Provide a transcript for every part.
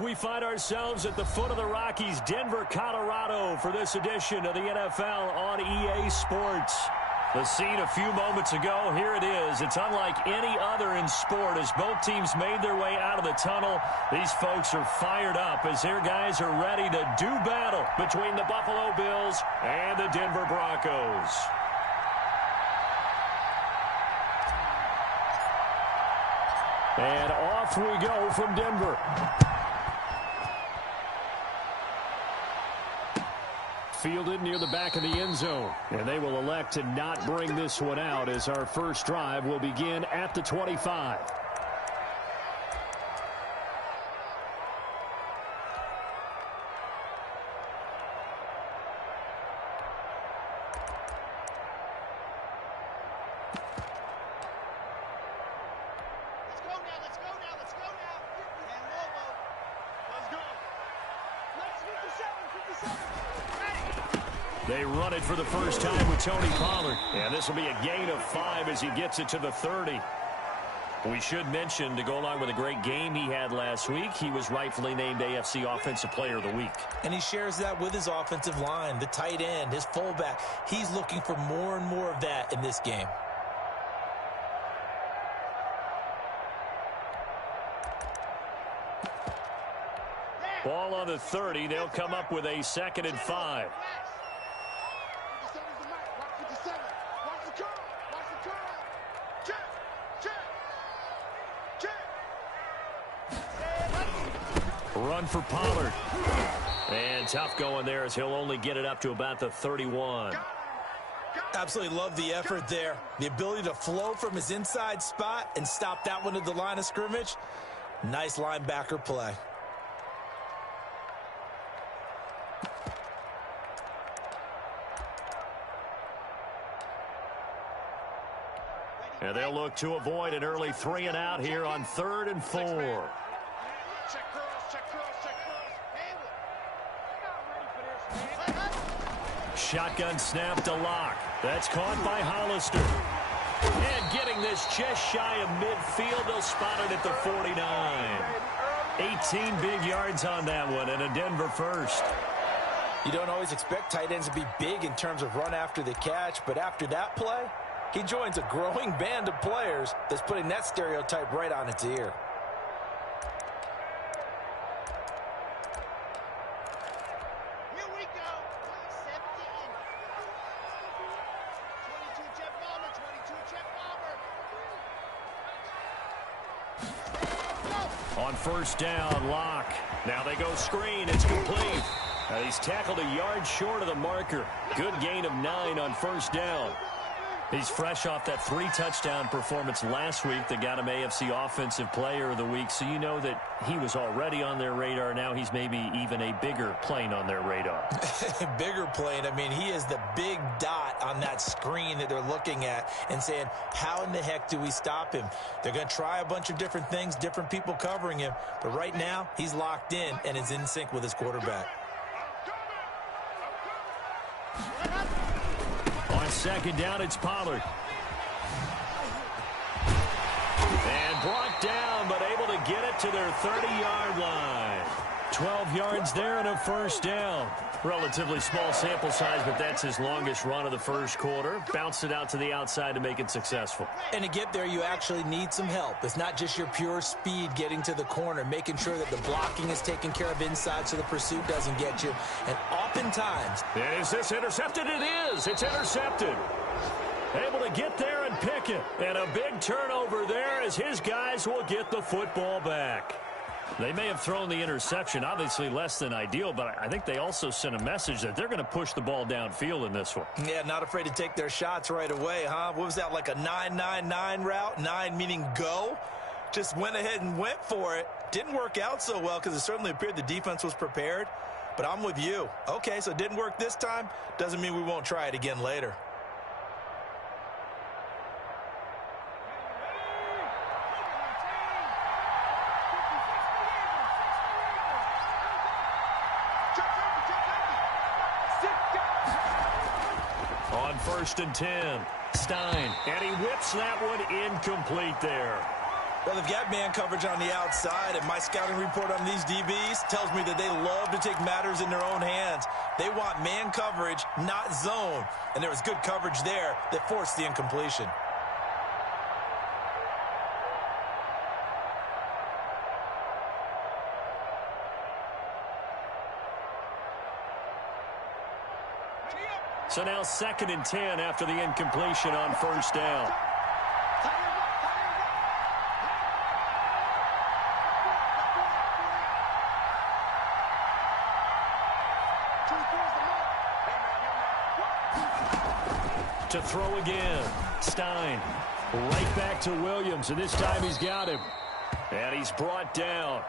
We find ourselves at the foot of the Rockies, Denver, Colorado, for this edition of the NFL on EA Sports. The scene a few moments ago, here it is. It's unlike any other in sport as both teams made their way out of the tunnel. These folks are fired up as their guys are ready to do battle between the Buffalo Bills and the Denver Broncos. And off we go from Denver. Fielded near the back of the end zone. And they will elect to not bring this one out as our first drive will begin at the 25. They run it for the first time with Tony Pollard. And this will be a gain of 5 as he gets it to the 30. We should mention, to go along with a great game he had last week, he was rightfully named AFC Offensive Player of the Week. And he shares that with his offensive line, the tight end, his fullback. He's looking for more and more of that in this game. Ball on the 30. They'll come up with a 2nd and 5. Run for Pollard. And tough going there as he'll only get it up to about the 31. Absolutely love the effort there. The ability to flow from his inside spot and stop that one at the line of scrimmage. Nice linebacker play. And they'll look to avoid an early 3 and out here on 3rd and 4. Shotgun snap to Locke. That's caught by Hollister. And getting this just shy of midfield, they'll spot it at the 49. 18 big yards on that one, and a Denver first. You don't always expect tight ends to be big in terms of run after the catch, but after that play, he joins a growing band of players that's putting that stereotype right on its ear. On first down, Locke. Now they go screen. It's complete. He's tackled a yard short of the marker. Good gain of 9 on first down. He's fresh off that 3-touchdown performance last week that got him AFC Offensive Player of the Week, so you know that he was already on their radar. Now he's maybe even a bigger plane on their radar. Bigger plane. I mean, he is the big dot on that screen that they're looking at and saying, how in the heck do we stop him? They're going to try a bunch of different things, different people covering him, but right now he's locked in and is in sync with his quarterback. On second down, it's Pollard. And brought down, but able to get it to their 30-yard line. 12 yards there and a first down. Relatively small sample size, but that's his longest run of the first quarter. Bounced it out to the outside to make it successful. And to get there, you actually need some help. It's not just your pure speed getting to the corner, making sure that the blocking is taken care of inside so the pursuit doesn't get you. And oftentimes... And is this intercepted? It is. It's intercepted. Able to get there and pick it. And a big turnover there as his guys will get the football back. They may have thrown the interception, obviously less than ideal, but I think they also sent a message that they're going to push the ball downfield in this one. Yeah, not afraid to take their shots right away, huh? What was that, like a 9-9-9 route? 9 meaning go? Just went ahead and went for it. Didn't work out so well because it certainly appeared the defense was prepared. But I'm with you. Okay, so it didn't work this time. Doesn't mean we won't try it again later. On 1st and 10, Stein, and he whips that one incomplete there. Well, they've got man coverage on the outside, and my scouting report on these DBs tells me that they love to take matters in their own hands. They want man coverage, not zone, and there was good coverage there that forced the incompletion. So now 2nd and 10 after the incompletion on first down. To throw again. Stein. Right back to Williams, and this time he's got him. And he's brought down.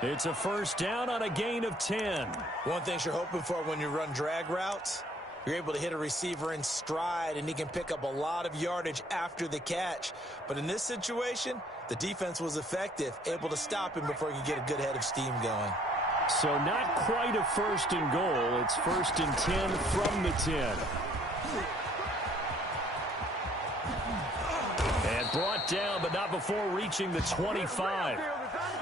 It's a first down on a gain of 10. One thing you're hoping for when you run drag routes, you're able to hit a receiver in stride, and he can pick up a lot of yardage after the catch. But in this situation, the defense was effective, able to stop him before he could get a good head of steam going. So not quite a 1st and goal. It's 1st and 10 from the 10. And brought down, but not before reaching the 25.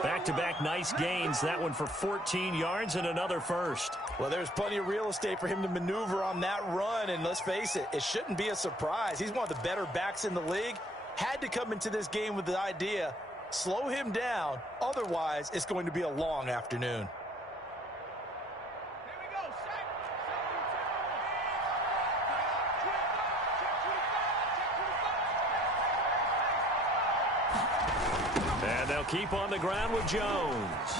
Back-to-back nice gains. That one for 14 yards and another first. Well, there's plenty of real estate for him to maneuver on that run, and let's face it, it shouldn't be a surprise. He's one of the better backs in the league. Had to come into this game with the idea, slow him down, otherwise it's going to be a long afternoon. And they'll keep on the ground with Jones.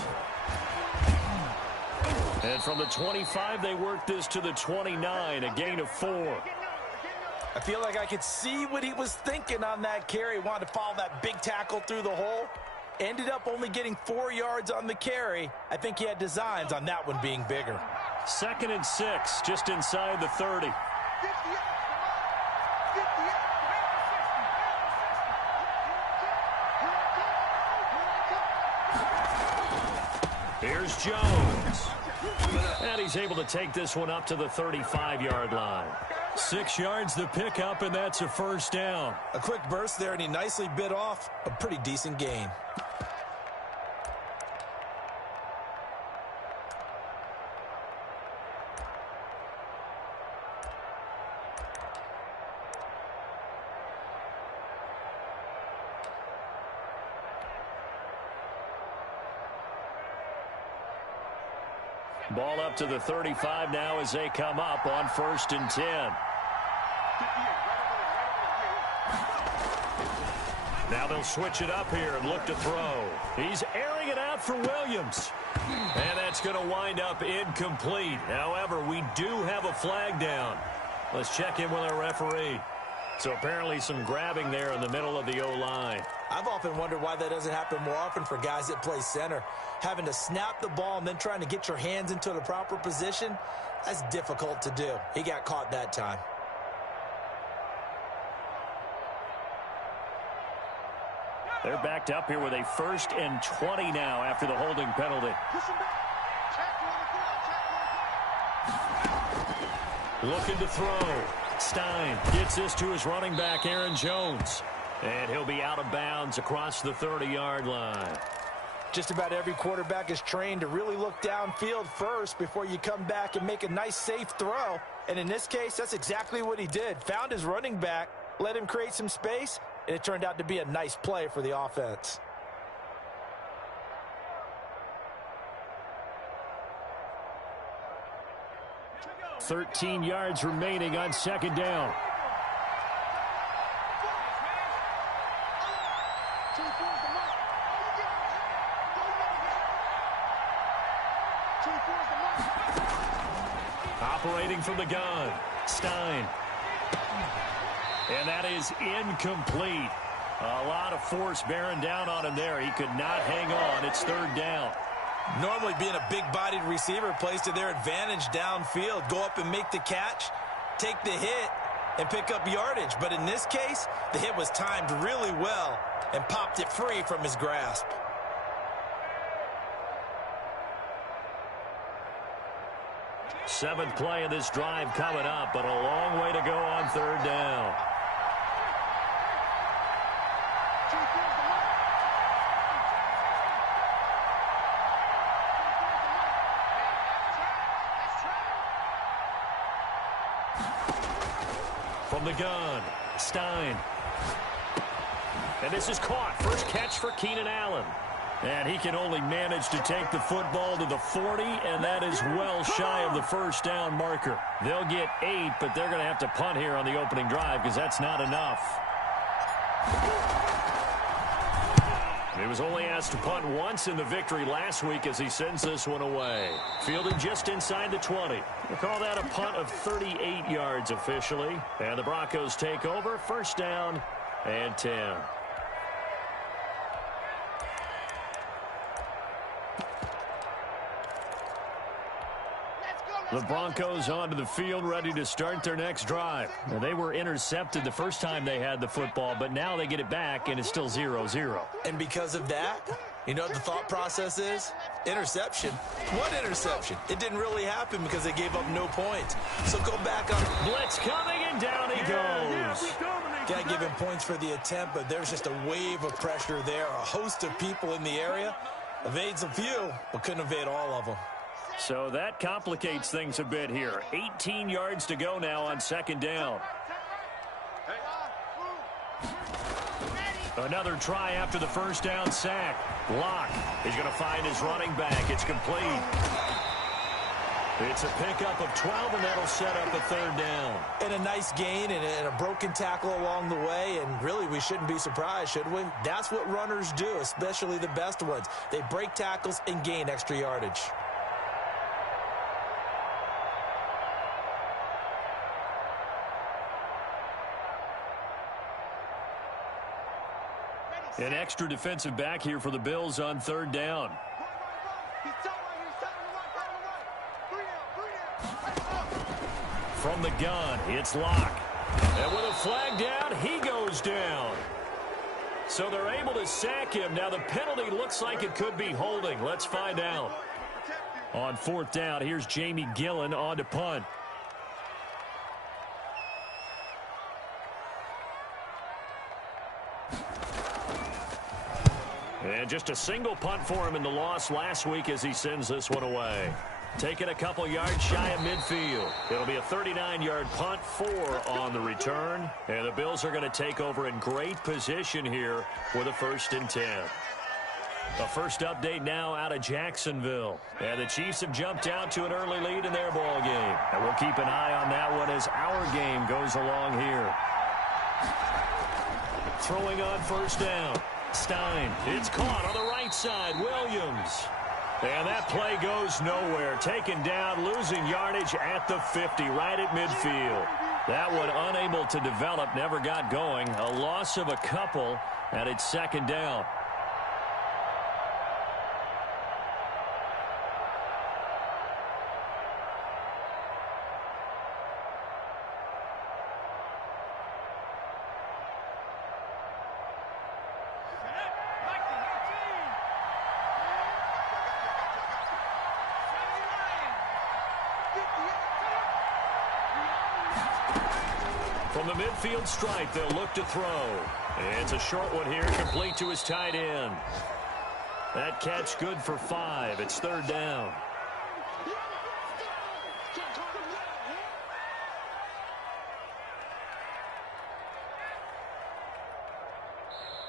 And from the 25, they work this to the 29, a gain of 4. I feel like I could see what he was thinking on that carry. Wanted to follow that big tackle through the hole. Ended up only getting 4 yards on the carry. I think he had designs on that one being bigger. 2nd and 6, just inside the 30. Here's Jones. And he's able to take this one up to the 35-yard line. 6 yards the pickup, and that's a first down. A quick burst there, and he nicely bit off a pretty decent gain. Ball up to the 35 now as they come up on 1st and 10. Now they'll switch it up here and look to throw. He's airing it out for Williams. And that's going to wind up incomplete. However, we do have a flag down. Let's check in with our referee. So apparently some grabbing there in the middle of the O-line. I've often wondered why that doesn't happen more often for guys that play center. Having to snap the ball and then trying to get your hands into the proper position, that's difficult to do. He got caught that time. They're backed up here with a 1st and 20 now after the holding penalty. Looking to throw. Stein gets this to his running back, Aaron Jones. And he'll be out of bounds across the 30-yard line. Just about every quarterback is trained to really look downfield first before you come back and make a nice, safe throw. And in this case, that's exactly what he did. Found his running back, let him create some space, and it turned out to be a nice play for the offense. $13 yards remaining on 2nd down. Operating from the gun, Stein. And that is incomplete. A lot of force bearing down on him there. He could not hang on. It's 3rd down. Normally being a big-bodied receiver plays to their advantage downfield. Go up and make the catch, take the hit, and pick up yardage. But in this case, the hit was timed really well and popped it free from his grasp. Seventh play of this drive coming up, but a long way to go on 3rd down. From the gun, Stein. And this is caught. First catch for Keenan Allen. And he can only manage to take the football to the 40, and that is well shy of the first down marker. They'll get 8, but they're going to have to punt here on the opening drive because that's not enough. He was only asked to punt once in the victory last week as he sends this one away. Fielded just inside the 20. We'll call that a punt of 38 yards officially. And the Broncos take over. First down and 10. The Broncos onto the field ready to start their next drive. Now, they were intercepted the first time they had the football, but now they get it back, and it's still 0-0. And because of that, you know what the thought process is? Interception. What interception? It didn't really happen because they gave up no points. So go back on. Blitz coming, and down he goes. Can't give him points for the attempt, but there's just a wave of pressure there. A host of people in the area. Evades a few, but couldn't evade all of them. So that complicates things a bit here. 18 yards to go now on second down. Another try after the first down sack. Locke is going to find his running back. It's complete. It's a pickup of 12, and that'll set up a third down. And a nice gain and a broken tackle along the way, and really we shouldn't be surprised, should we? That's what runners do, especially the best ones. They break tackles and gain extra yardage. An extra defensive back here for the Bills on third down. From the gun, it's Locke. And with a flag down, he goes down. So they're able to sack him. Now the penalty looks like it could be holding. Let's find out. On fourth down, here's Jamie Gillen on to punt. And just a single punt for him in the loss last week as he sends this one away. Taking a couple yards shy of midfield. It'll be a 39-yard punt, 4 on the return. And the Bills are going to take over in great position here with a 1st and 10. A first update now out of Jacksonville. And the Chiefs have jumped out to an early lead in their ball game. And we'll keep an eye on that one as our game goes along here. Throwing on first down. Stein. It's caught on the right side. Williams. And that play goes nowhere. Taken down, losing yardage at the 50, right at midfield. That one unable to develop, never got going. A loss of a couple, and it's second down. From the midfield stripe, they'll look to throw. It's a short one here, complete to his tight end. That catch good for 5. It's third down.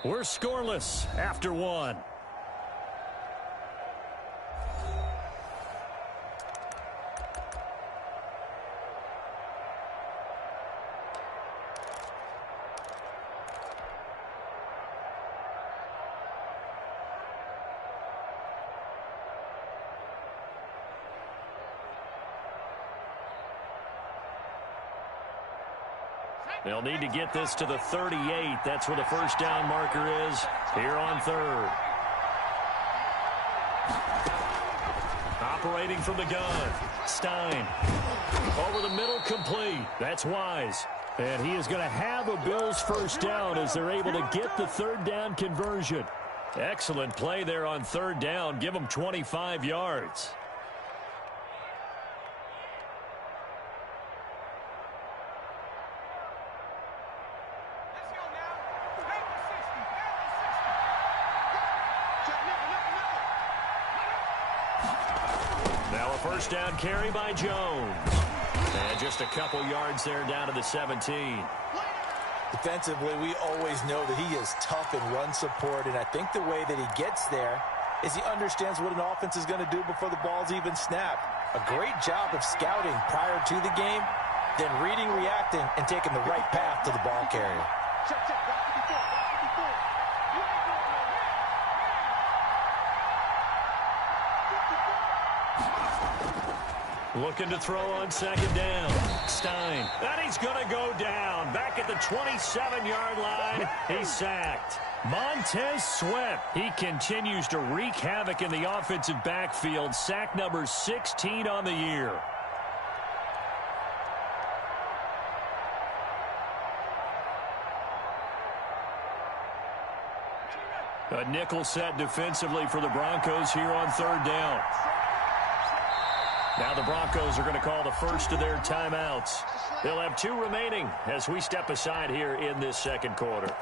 We're scoreless after 1. They'll need to get this to the 38. That's where the first down marker is here on third. Operating from the gun. Stein. Over the middle, complete. That's Wise. And he is going to have a Bills first down as they're able to get the third down conversion. Excellent play there on third down. Give them 25 yards. Now a first down carry by Jones. And just a couple yards there down to the 17. Defensively, we always know that he is tough in run support, and I think the way that he gets there is he understands what an offense is going to do before the ball's even snapped. A great job of scouting prior to the game, then reading, reacting, and taking the right path to the ball carrier. Looking to throw on second down. Stein. And he's going to go down. Back at the 27-yard line. He's sacked. Montez Sweat. He continues to wreak havoc in the offensive backfield. Sack number 16 on the year. A nickel set defensively for the Broncos here on third down. Now the Broncos are going to call the first of their timeouts. They'll have 2 remaining as we step aside here in this second quarter.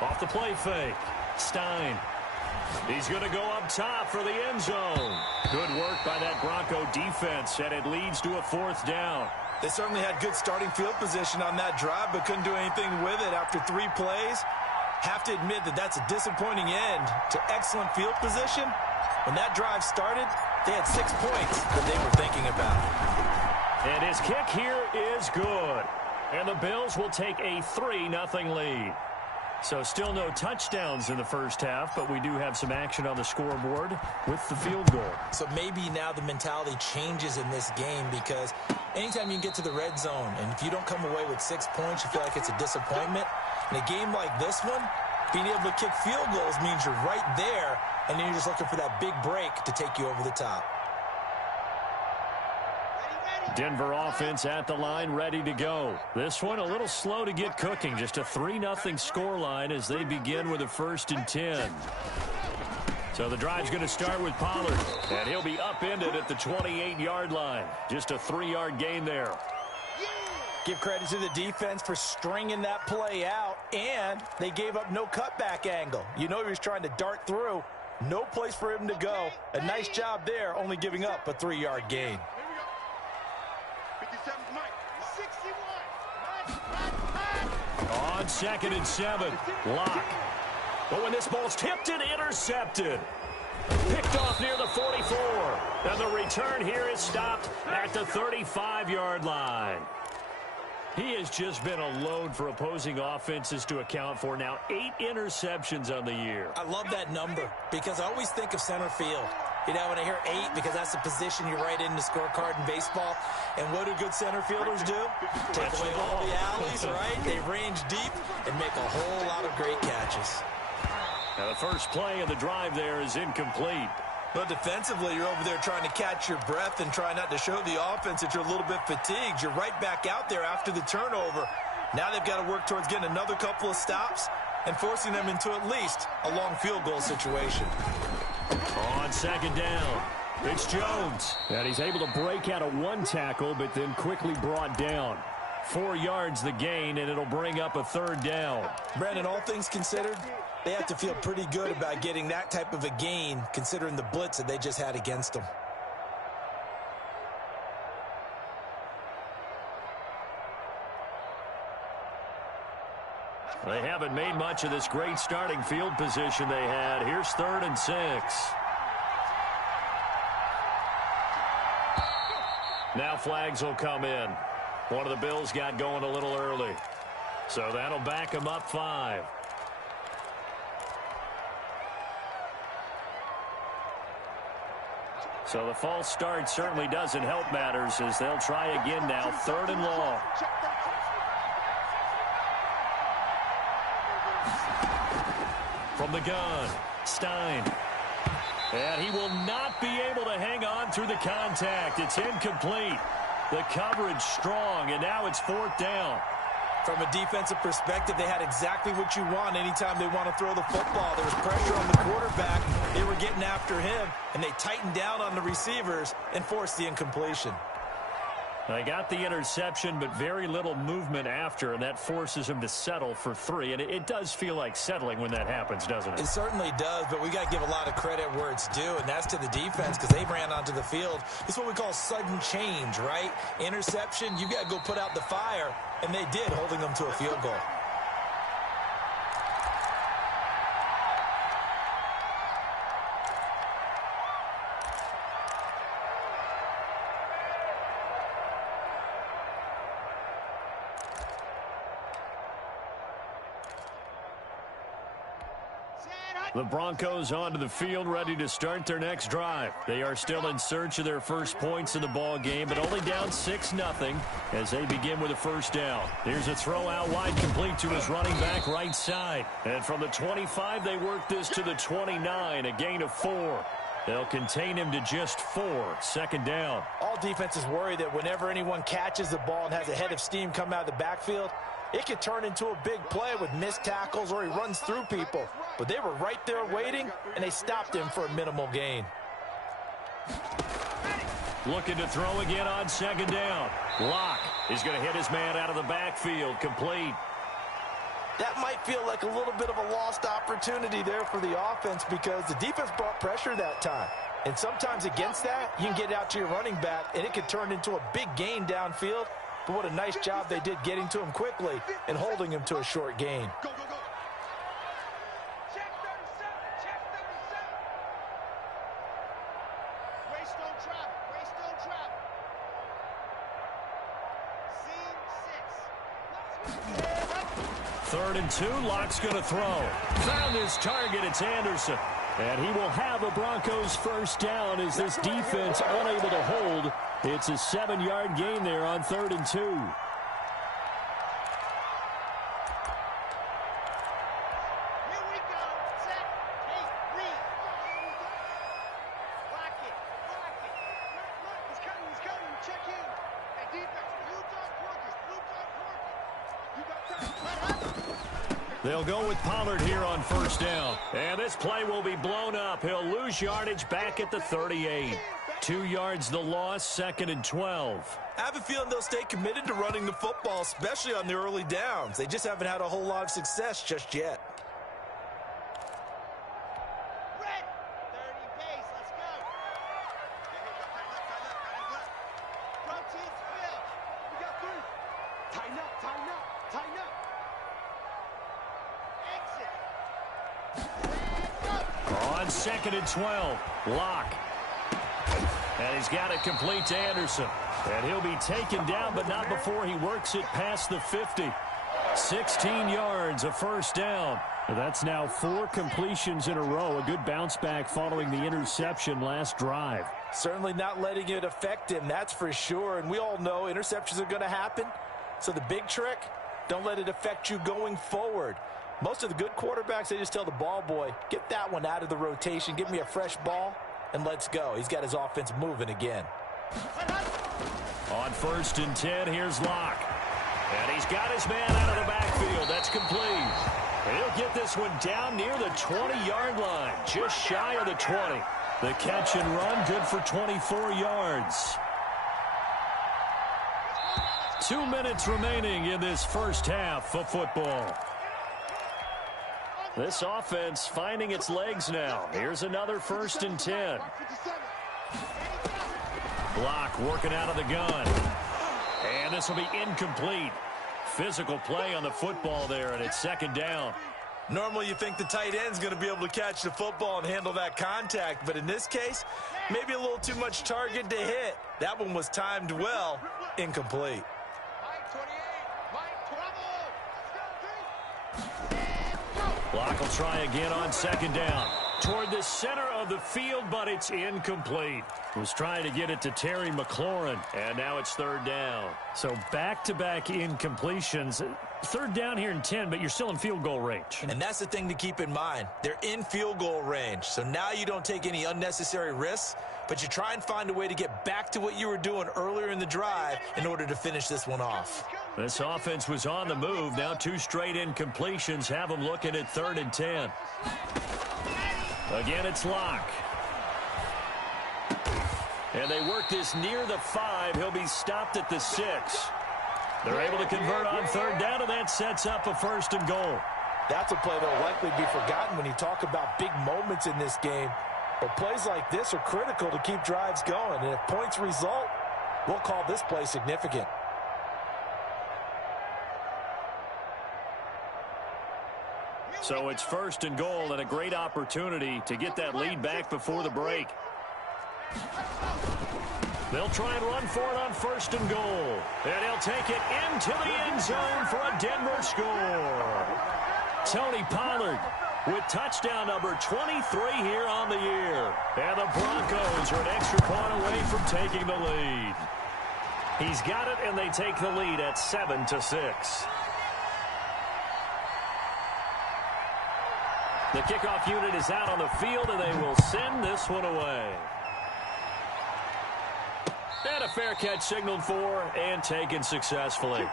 Off the play fake. Stein. He's going to go up top for the end zone. Good work by that Bronco defense, and it leads to a 4th down. They certainly had good starting field position on that drive, but couldn't do anything with it after 3 plays. Have to admit that that's a disappointing end to excellent field position. When that drive started, they had 6 points that they were thinking about. And his kick here is good. And the Bills will take a 3-0 lead. So still no touchdowns in the first half, but we do have some action on the scoreboard with the field goal. So maybe now the mentality changes in this game, because anytime you can get to the red zone, and if you don't come away with 6 points, you feel like it's a disappointment. In a game like this one, being able to kick field goals means you're right there, and then you're just looking for that big break to take you over the top. Denver offense at the line, ready to go. This one a little slow to get cooking. Just a 3-0 scoreline as they begin with a 1st and 10. So the drive's going to start with Pollard, and he'll be upended at the 28-yard line. Just a 3-yard gain there. Give credit to the defense for stringing that play out, and they gave up no cutback angle. You know he was trying to dart through. No place for him to go. A nice job there, only giving up a 3-yard gain. On 2nd and 7, Locke. But when this ball's tipped and intercepted. Picked off near the 44. And the return here is stopped at the 35-yard line. He has just been a load for opposing offenses to account for. Now 8 interceptions on the year. I love that number because I always think of center field. You know, when I hear 8, because that's the position you write in the scorecard in baseball. And what do good center fielders do? Take away all the alleys, right? They range deep and make a whole lot of great catches. Now the first play of the drive there is incomplete. But defensively, you're over there trying to catch your breath and try not to show the offense that you're a little bit fatigued. You're right back out there after the turnover. Now they've got to work towards getting another couple of stops and forcing them into at least a long field goal situation. On 2nd down, it's Jones. And he's able to break out of 1 tackle, but then quickly brought down. 4 yards the gain, and it'll bring up a 3rd down. Brandon, all things considered, they have to feel pretty good about getting that type of a gain, considering the blitz that they just had against them. They haven't made much of this great starting field position they had. Here's 3rd and 6. Now flags will come in. One of the Bills got going a little early. So that'll back them up 5. So the false start certainly doesn't help matters as they'll try again now. 3rd and long. From the gun, Stein. And he will not be able to hang on through the contact. It's incomplete. The coverage strong, and now it's 4th down. From a defensive perspective, they had exactly what you want anytime they want to throw the football. There was pressure on the quarterback. They were getting after him, and they tightened down on the receivers and forced the incompletion. They got the interception, but very little movement after, and that forces him to settle for 3. And it does feel like settling when that happens, doesn't it? It certainly does, but we got to give a lot of credit where it's due, and that's to the defense because they ran onto the field. It's what we call sudden change, right? Interception, you got to go put out the fire, and they did, holding them to a field goal. The Broncos onto the field, ready to start their next drive. They are still in search of their first points in the ball game, but only down 6-0 as they begin with a first down. Here's a throw out wide, complete to his running back right side. And from the 25, they work this to the 29, a gain of 4. They'll contain him to just 4, second down. All defenses worry that whenever anyone catches the ball and has a head of steam come out of the backfield, it could turn into a big play with missed tackles or he runs through people. But they were right there waiting, and they stopped him for a minimal gain. Looking to throw again on second down. Locke is going to hit his man out of the backfield, complete. That might feel like a little bit of a lost opportunity there for the offense because the defense brought pressure that time. And sometimes against that, you can get out to your running back, and it could turn into a big gain downfield. But what a nice job they did getting to him quickly and holding him to a short gain. Go, go, go. Check 37, check 37. Greystone trap, Greystone trap. Scene 6. 3rd and 2, Locke's going to throw. Found his target, it's Anderson. And he will have a Broncos first down as this defense unable to hold. It's a 7-yard gain there on 3rd and 2. Here we go. Set. Hey, read. Lock it. Lock it. Look, he's coming. He's coming. Check in. Hey, defense. Blue dog Porkins. Blue dog Porkins. You got time. Let up. They'll go with Pollard here on first down. And this play will be blown up. He'll lose yardage back at the 38. 2 yards the loss, 2nd and 12. I have a feeling they'll stay committed to running the football, especially on the early downs. They just haven't had a whole lot of success just yet. Red. 30 pace. Let's go. Proteins field. We got 3. Tighten up. Tighten up. Tighten up. Exit. On 2nd and 12, Locke. And he's got it complete to Anderson. And he'll be taken down, but not before he works it past the 50. 16 yards, a first down. That's now 4 completions in a row. A good bounce back following the interception last drive. Certainly not letting it affect him, that's for sure. And we all know interceptions are going to happen. So the big trick, don't let it affect you going forward. Most of the good quarterbacks, they just tell the ball boy, get that one out of the rotation, give me a fresh ball, and let's go. He's got his offense moving again. On 1st and 10, here's Locke. And he's got his man out of the backfield. That's complete. He'll get this one down near the 20-yard line, just shy of the 20. The catch and run, good for 24 yards. 2 minutes remaining in this first half of football. This offense finding its legs now. Here's another 1st and 10. Block working out of the gun. And this will be incomplete. Physical play on the football there, and it's 2nd down. Normally you think the tight end's going to be able to catch the football and handle that contact, but in this case, maybe a little too much target to hit. That one was timed well, incomplete. Block will try again on 2nd down. Toward the center of the field, but it's incomplete. Was trying to get it to Terry McLaurin, and now it's 3rd down. So back-to-back incompletions. 3rd down here in 10, but you're still in field goal range. And that's the thing to keep in mind. They're in field goal range, so now you don't take any unnecessary risks, but you try and find a way to get back to what you were doing earlier in the drive in order to finish this one off. This offense was on the move. Now 2 straight incompletions have them looking at 3rd and 10. Again, it's Locke. And they work this near the 5. He'll be stopped at the 6. They're able to convert on third down, and that sets up a 1st and goal. That's a play that will likely be forgotten when you talk about big moments in this game. But plays like this are critical to keep drives going. And if points result, we'll call this play significant. So it's 1st and goal and a great opportunity to get that lead back before the break. They'll try and run for it on 1st and goal. And he'll take it into the end zone for a Denver score. Tony Pollard with touchdown number 23 here on the year. And the Broncos are an extra point away from taking the lead. He's got it, and they take the lead at 7-6. The kickoff unit is out on the field, and they will send this one away. And a fair catch signaled for and taken successfully.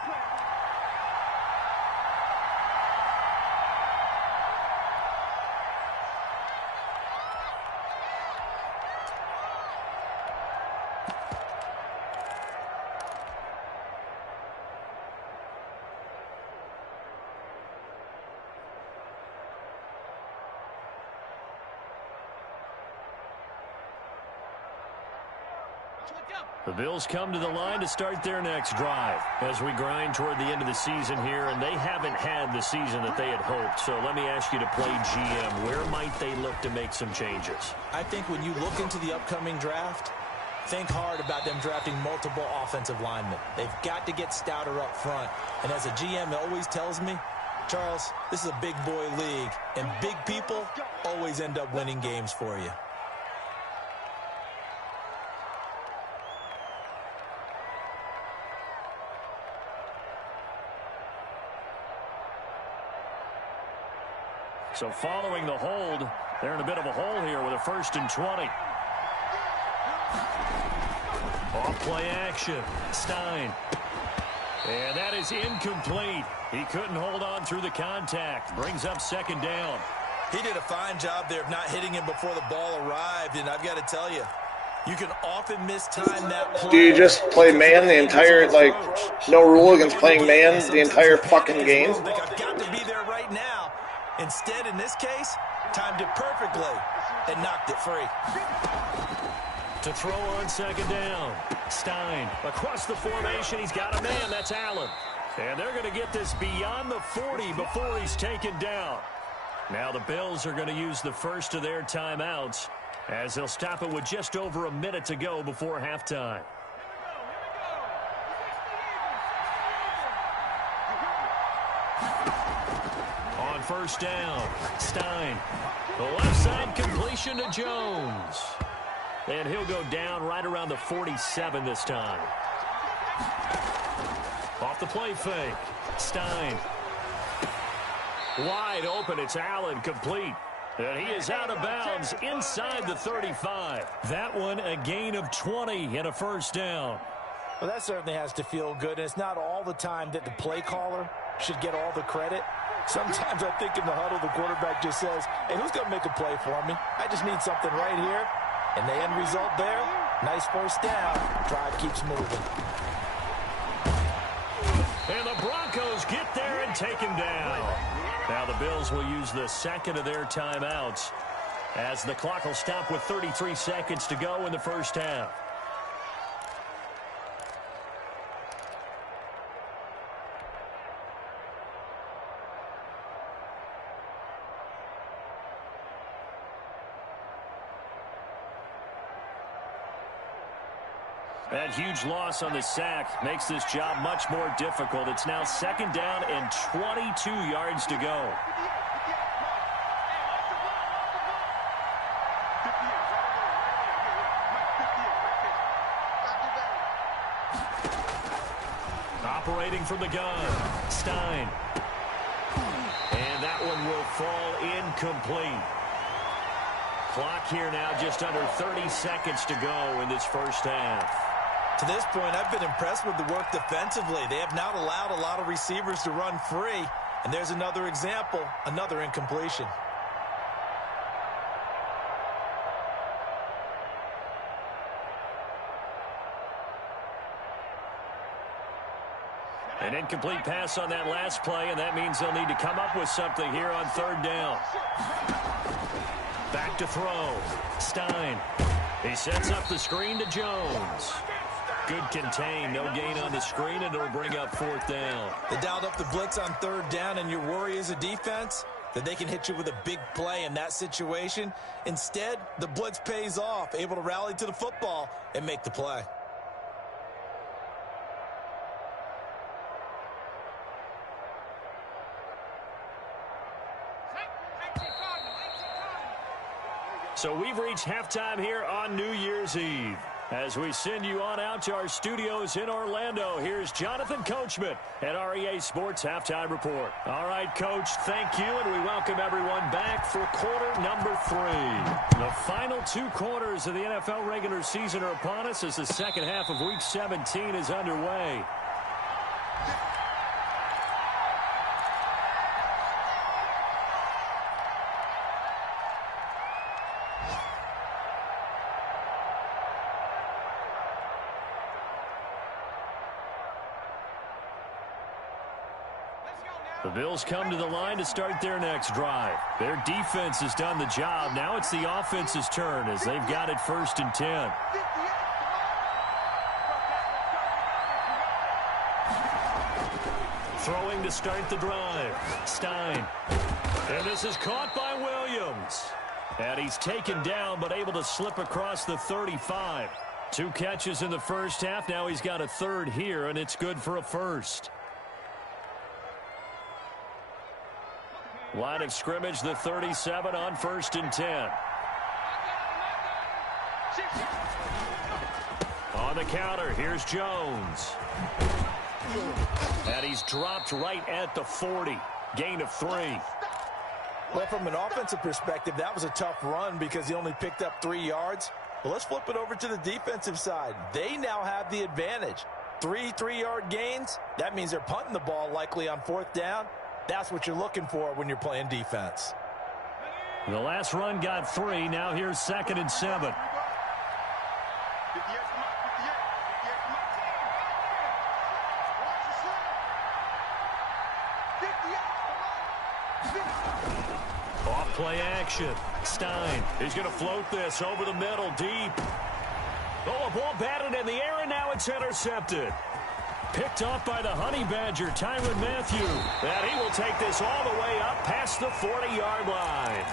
The Bills come to the line to start their next drive as we grind toward the end of the season here, and they haven't had the season that they had hoped. So let me ask you to play GM. Where might they look to make some changes? I think when you look into the upcoming draft, think hard about them drafting multiple offensive linemen. They've got to get stouter up front. And as a GM, it always tells me, Charles, this is a big boy league, and big people always end up winning games for you. So following the hold, they're in a bit of a hole here with a 1st and 20. Off play action. Stein. And that is incomplete. He couldn't hold on through the contact. Brings up 2nd down. He did a fine job there of not hitting him before the ball arrived, and I've got to tell you, you can often mistime that play. Do you just play man the entire, like, no rule against playing man the entire fucking game? I've got to be there right now. Instead, in this case, timed it perfectly and knocked it free. To throw on 2nd down. Stein across the formation. He's got a man. That's Allen. And they're going to get this beyond the 40 before he's taken down. Now the Bills are going to use the first of their timeouts as they'll stop it with just over a minute to go before halftime. On 1st down, Stein. The left side completion to Jones. And he'll go down right around the 47 this time. Off the play fake. Stein. Wide open. It's Allen, complete. And he is out of bounds inside the 35. That one a gain of 20 and a 1st down. Well, that certainly has to feel good. And it's not all the time that the play caller should get all the credit. Sometimes I think in the huddle, the quarterback just says, hey, who's going to make a play for me? I just need something right here. And the end result there, nice 1st down. Drive keeps moving. And the Broncos get there and take him down. Now the Bills will use the 2nd of their timeouts as the clock will stop with 33 seconds to go in the 1st half. That huge loss on the sack makes this job much more difficult. It's now 2nd down and 22 yards to go. Operating from the gun, Stein. And that one will fall incomplete. Clock here now just under 30 seconds to go in this 1st half. To this point, I've been impressed with the work defensively. They have not allowed a lot of receivers to run free. And there's another example, another incompletion. An incomplete pass on that last play, and that means they'll need to come up with something here on third down. Back to throw. Stein. He sets up the screen to Jones. Good contain. No gain on the screen, and it'll bring up fourth down. They dialed up the blitz on third down, and your worry as a defense that they can hit you with a big play in that situation. Instead, the blitz pays off, able to rally to the football and make the play. So we've reached halftime here on New Year's Eve. As we send you on out to our studios in Orlando, here's Jonathan Coachman at REA Sports Halftime Report. All right, Coach, thank you, and we welcome everyone back for quarter number 3. The final 2 quarters of the NFL regular season are upon us as the second half of Week 17 is underway. The Bills come to the line to start their next drive. Their defense has done the job. Now it's the offense's turn as they've got it 1st and 10. Throwing to start the drive. Stein. And this is caught by Williams. And he's taken down but able to slip across the 35. 2 catches in the first half. Now he's got a third here, and it's good for a first. Line of scrimmage, the 37 on 1st and 10. On the counter, here's Jones. And he's dropped right at the 40. Gain of 3. Well, from an offensive perspective, that was a tough run because he only picked up 3 yards. Well, let's flip it over to the defensive side. They now have the advantage. 3 3-yard gains. That means they're punting the ball likely on 4th down. That's what you're looking for when you're playing defense. The last run got 3. Now here's 2nd and 7. Off play action. Stein. He's going to float this over the middle deep. Oh, a ball batted in the air, and now it's intercepted. Picked off by the Honey Badger, Tyrann Mathieu. And he will take this all the way up past the 40-yard line.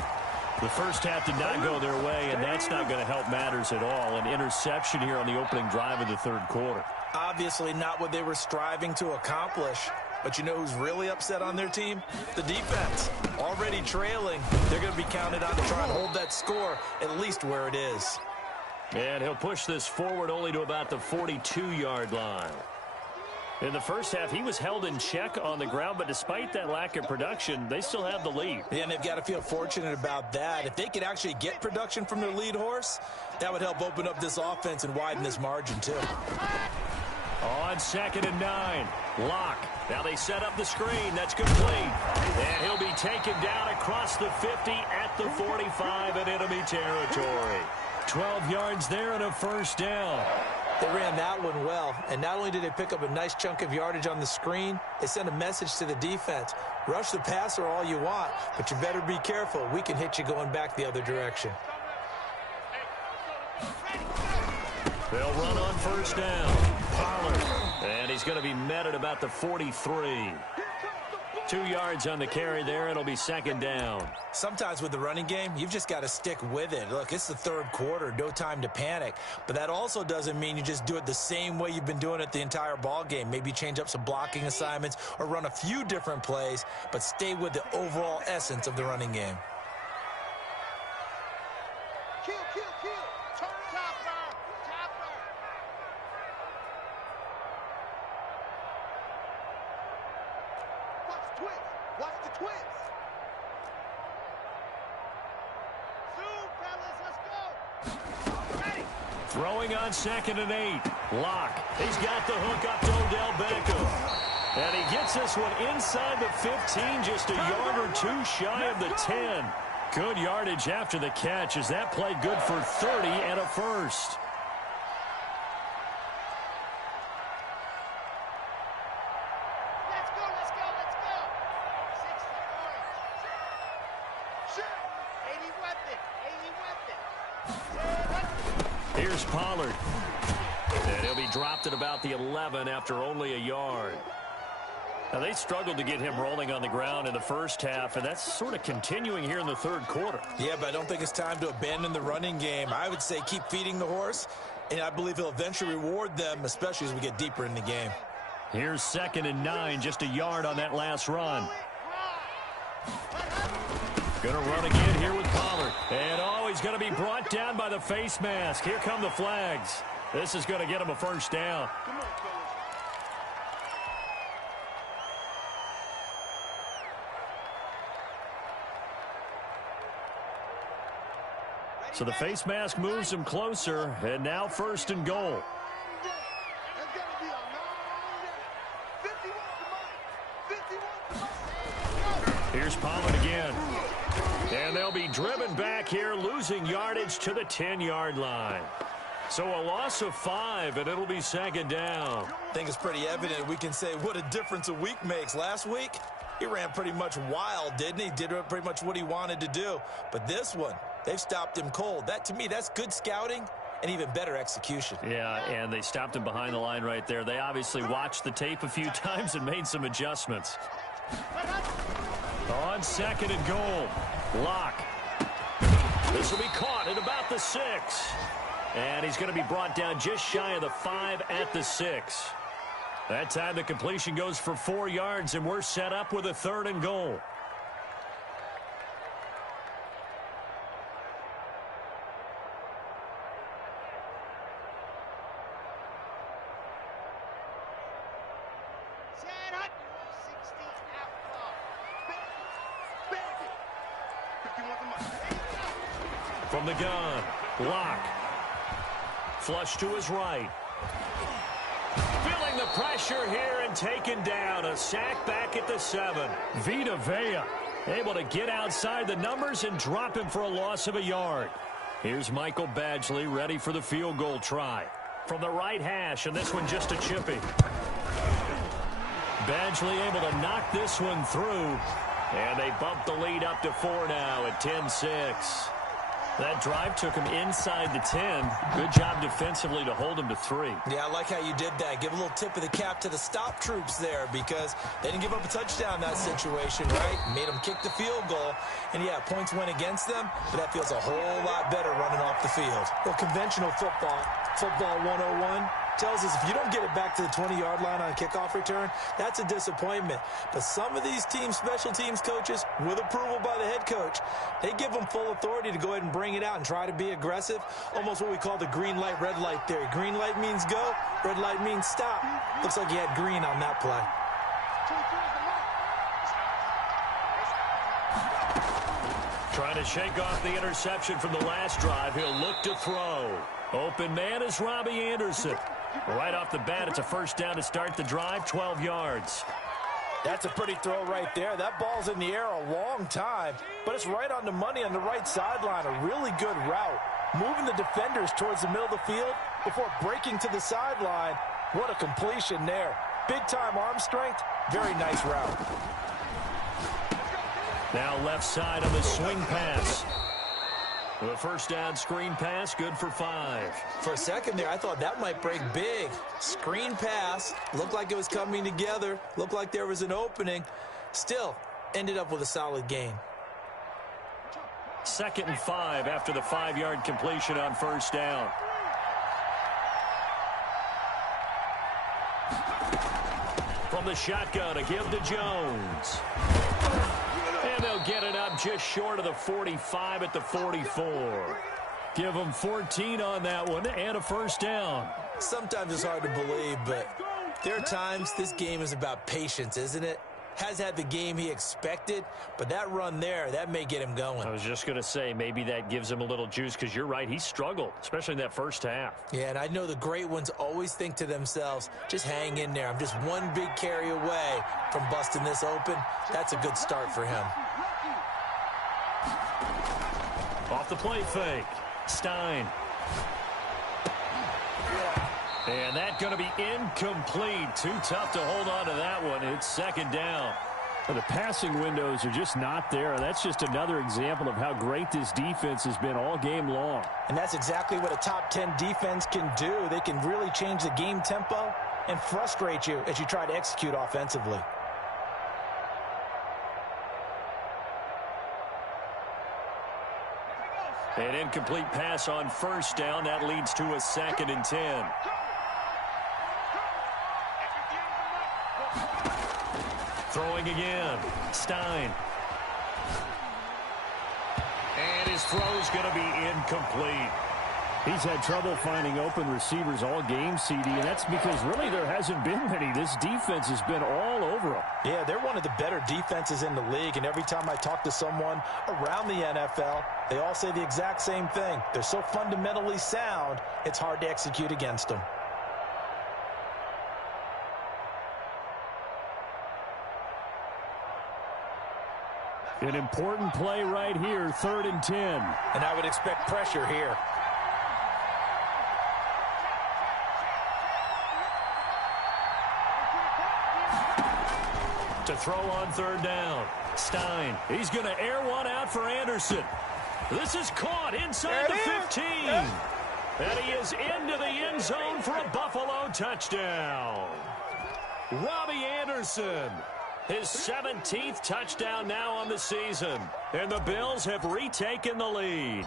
The first half did not go their way, and that's not going to help matters at all. An interception here on the opening drive of the third quarter. Obviously not what they were striving to accomplish. But you know who's really upset on their team? The defense. Already trailing. They're going to be counted on to try and hold that score at least where it is. And he'll push this forward only to about the 42-yard line. In the first half, he was held in check on the ground, but despite that lack of production, they still have the lead. Yeah, and they've got to feel fortunate about that. If they could actually get production from their lead horse, that would help open up this offense and widen this margin, too. On 2nd and 9, Locke. Now they set up the screen. That's complete. And he'll be taken down across the 50 at the 45 in enemy territory. 12 yards there and a first down. They ran that one well, and not only did they pick up a nice chunk of yardage on the screen, they sent a message to the defense. Rush the passer all you want, but you better be careful. We can hit you going back the other direction. They'll run on first down. Pollard. And he's going to be met at about the 43. 2 yards on the carry there. It'll be 2nd down. Sometimes with the running game, you've just got to stick with it. Look, it's the third quarter. No time to panic. But that also doesn't mean you just do it the same way you've been doing it the entire ball game. Maybe change up some blocking assignments or run a few different plays, but stay with the overall essence of the running game. Kill, kill, kill. Turn topper. Topper. Watch the twist. Watch the twist. Zoom, fellas. Let's go. Ready. Throwing on 2nd and 8. Locke. He's got the hook up to Odell Beckham. And he gets this one inside the 15, just a yard or 2 shy of the 10. Good yardage after the catch as that play good for 30 and a first. Here's Pollard. And he'll be dropped at about the 11 after only a yard. Now, they struggled to get him rolling on the ground in the first half, and that's sort of continuing here in the third quarter. Yeah, but I don't think it's time to abandon the running game. I would say keep feeding the horse, and I believe he'll eventually reward them, especially as we get deeper in the game. Here's 2nd and 9, just a yard on that last run. Going to run again here with Pollard. And, oh, he's going to be brought down by the face mask. Here come the flags. This is going to get him a first down. So the face mask moves him closer, and now 1st and goal. Here's Pollard again. And they'll be driven back here, losing yardage to the 10-yard line. So a loss of 5, and it'll be 2nd down. I think it's pretty evident. We can say what a difference a week makes. Last week, he ran pretty much wild, didn't he? Did pretty much what he wanted to do. But this one, they've stopped him cold. That, to me, that's good scouting and even better execution. Yeah, and they stopped him behind the line right there. They obviously watched the tape a few times and made some adjustments. On 2nd and goal, Locke. This will be caught at about the 6. And he's going to be brought down just shy of the 5 at the 6. That time the completion goes for 4 yards, and we're set up with a 3rd and goal. From the gun, Locke. Flush to his right. Feeling the pressure here and taken down. A sack back at the 7. Vita Vea able to get outside the numbers and drop him for a loss of a yard. Here's Michael Badgley ready for the field goal try. From the right hash, and this one just a chippy. Badgley able to knock this one through. And they bump the lead up to 4 now at 10-6. That drive took him inside the 10. Good job defensively to hold him to 3. Yeah, I like how you did that. Give a little tip of the cap to the stop troops there because they didn't give up a touchdown in that situation, right? Made them kick the field goal. And, yeah, points went against them, but that feels a whole lot better running off the field. Well, conventional football 101, tells us if you don't get it back to the 20-yard line on a kickoff return, that's a disappointment. But some of these team special teams coaches, with approval by the head coach, they give them full authority to go ahead and bring it out and try to be aggressive. Almost what we call the green light, red light theory. Green light means go, red light means stop. Looks like he had green on that play. Trying to shake off the interception from the last drive. He'll look to throw. Open man is Robbie Anderson. Right off the bat, it's a first down to start the drive, 12 yards. That's a pretty throw right there. That ball's in the air a long time, but it's right on the money on the right sideline. A really good route. Moving the defenders towards the middle of the field before breaking to the sideline. What a completion there. Big-time arm strength. Very nice route. Now left side on the swing pass. The first down screen pass, good for 5. For a second there, I thought that might break big. Screen pass, looked like it was coming together, looked like there was an opening. Still, ended up with a solid gain. 2nd and 5 after the 5-yard completion on first down. From the shotgun, a give to Jones. And they'll get it up just short of the 45 at the 44. Give them 14 on that one and a first down. Sometimes it's hard to believe, but there are times this game is about patience, isn't it? Has had the game he expected, but that run there, that may get him going. I was just going to say, maybe that gives him a little juice because you're right, he struggled, especially in that first half. Yeah, and I know the great ones always think to themselves, just hang in there. I'm just one big carry away from busting this open. That's a good start for him. Off the play fake, Stein. And that's going to be incomplete. Too tough to hold on to that one. It's 2nd down. The passing windows are just not there. That's just another example of how great this defense has been all game long. And that's exactly what a top 10 defense can do. They can really change the game tempo and frustrate you as you try to execute offensively. An incomplete pass on first down. That leads to a 2nd and 10. Throwing again. Stein. And his throw's going to be incomplete. He's had trouble finding open receivers all game, CD, and that's because really there hasn't been many. This defense has been all over them. Yeah, they're one of the better defenses in the league, and every time I talk to someone around the NFL, they all say the exact same thing. They're so fundamentally sound, it's hard to execute against them. An important play right here, 3rd and 10. And I would expect pressure here. To throw on 3rd down. Stein. He's going to air one out for Anderson. This is caught inside the 15. And he is into the end zone for a Buffalo touchdown. Robbie Anderson. His 17th touchdown now on the season. And the Bills have retaken the lead.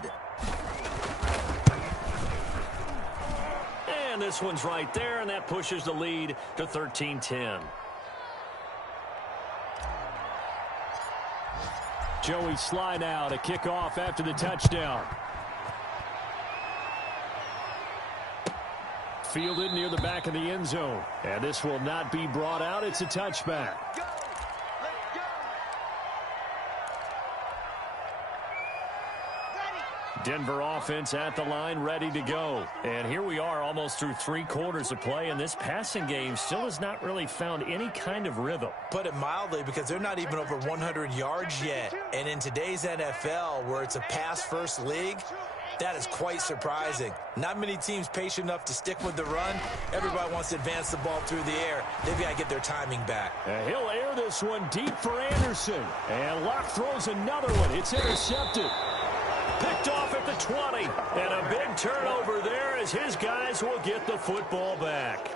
And this one's right there, and that pushes the lead to 13-10. Joey Slye now to kick off after the touchdown. Fielded near the back of the end zone. And this will not be brought out. It's a touchback. Denver offense at the line, ready to go. And here we are almost through 3 quarters of play, and this passing game still has not really found any kind of rhythm. Put it mildly, because they're not even over 100 yards yet. And in today's NFL, where it's a pass-first league, that is quite surprising. Not many teams patient enough to stick with the run. Everybody wants to advance the ball through the air. They've got to get their timing back. And he'll air this one deep for Anderson. And Locke throws another one. It's intercepted. Picked off at the 20. And a big turnover there as his guys will get the football back.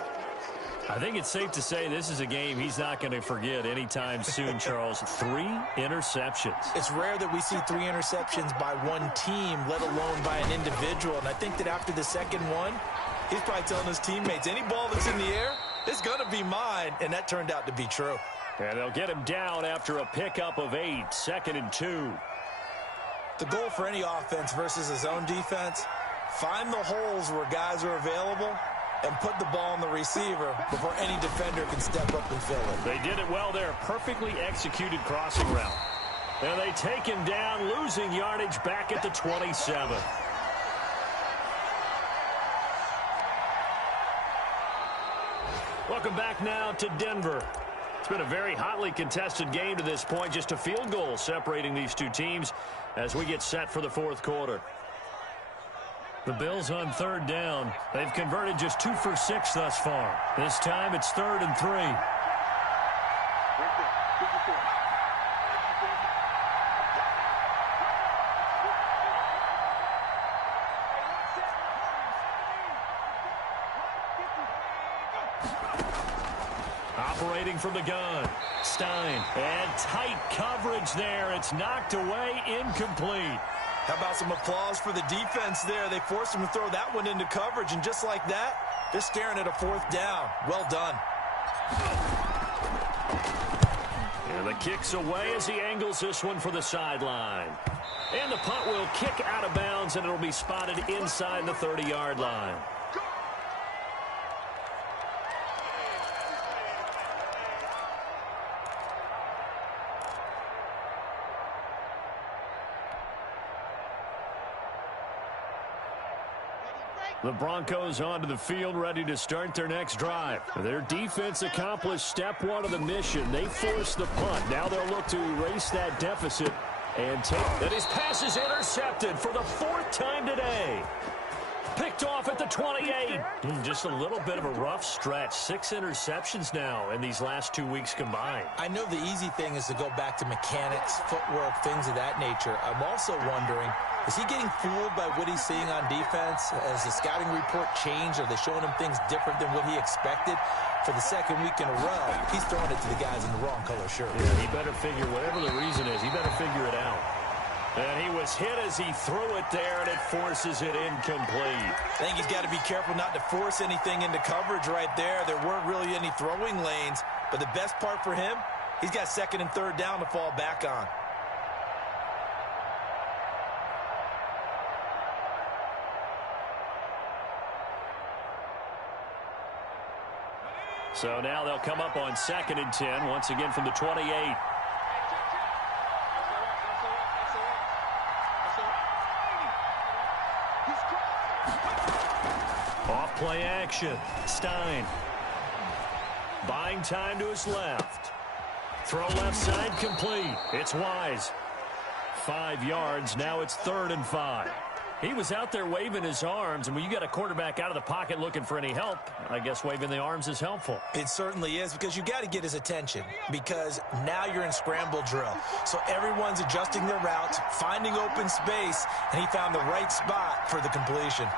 I think it's safe to say this is a game he's not going to forget anytime soon, Charles. 3 interceptions. It's rare that we see 3 interceptions by one team, let alone by an individual. And I think that after the second one, he's probably telling his teammates, any ball that's in the air, it's going to be mine. And that turned out to be true. And they'll get him down after a pickup of 8, 2nd and 2. The goal for any offense versus a zone defense, find the holes where guys are available and put the ball on the receiver before any defender can step up and fill it. They did it well there. Perfectly executed crossing route. And they take him down, losing yardage back at the 27. Welcome back now to Denver. It's been a very hotly contested game to this point. Just a field goal separating these two teams as we get set for the 4th quarter. The Bills on 3rd down. They've converted just 2 for 6 thus far. This time it's 3rd and 3. Operating from the gun. Stein. And tight coverage there. It's knocked away, incomplete. How about some applause for the defense there? They forced him to throw that one into coverage, and just like that, they're staring at a 4th down. Well done. And the kick's away as he angles this one for the sideline. And the punt will kick out of bounds, and it'll be spotted inside the 30-yard line. The Broncos onto the field, ready to start their next drive. Their defense accomplished step 1 of the mission. They forced the punt. Now they'll look to erase that deficit and take. And his pass is intercepted for the 4th time today. Picked off at the 28. Just a little bit of a rough stretch. 6 interceptions now in these last 2 weeks combined. I know the easy thing is to go back to mechanics, footwork, things of that nature. I'm also wondering, is he getting fooled by what he's seeing on defense? Has the scouting report changed? Are they showing him things different than what he expected? For the second week in a row, he's throwing it to the guys in the wrong color shirt. Yeah, he better figure, whatever the reason is, he better figure it out. And he was hit as he threw it there, and it forces it incomplete. I think he's got to be careful not to force anything into coverage right there. There weren't really any throwing lanes, but the best part for him, he's got second and third down to fall back on. So now they'll come up on 2nd and 10, once again from the 28. Off play action. Stein. Buying time to his left. Throw left side complete. It's Wise. 5 yards. Now it's 3rd and 5. He was out there waving his arms, and when you got a quarterback out of the pocket looking for any help, I guess waving the arms is helpful. It certainly is, because you got to get his attention, because now you're in scramble drill. So everyone's adjusting their routes, finding open space, and he found the right spot for the completion.